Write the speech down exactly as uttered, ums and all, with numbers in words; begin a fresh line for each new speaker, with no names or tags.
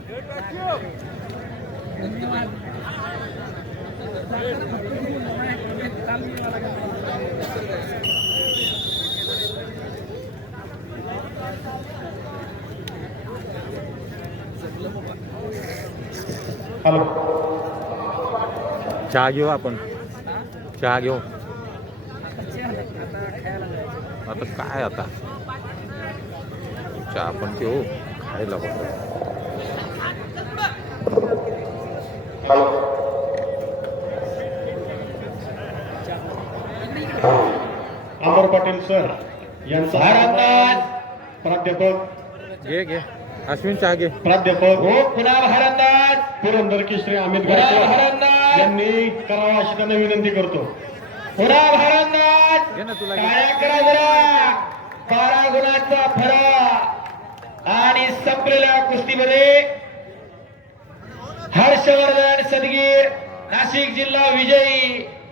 Hello,
चहा घेऊ आपण, चहा घेऊ आता. काय आता चहा पण घेऊ, खायला बघतो.
अमर पाटील सर यांचा प्राध्यापक
घे घे अश्विन, चहा घे.
प्राध्यापक हो पुन्हा भारंदाज पुरंदर केसरी अमित गायकवाड यांनी करावा अशी त्यांना विनंती करतो. पुन्हा भारंदाज
घे ना तुला घे.
काय करा जरा बारा गुणांचा फरक आणि संपलेल्या कुस्तीमध्ये हर्षवर्धन सदगीर नाशिक जिल्हा विजयी.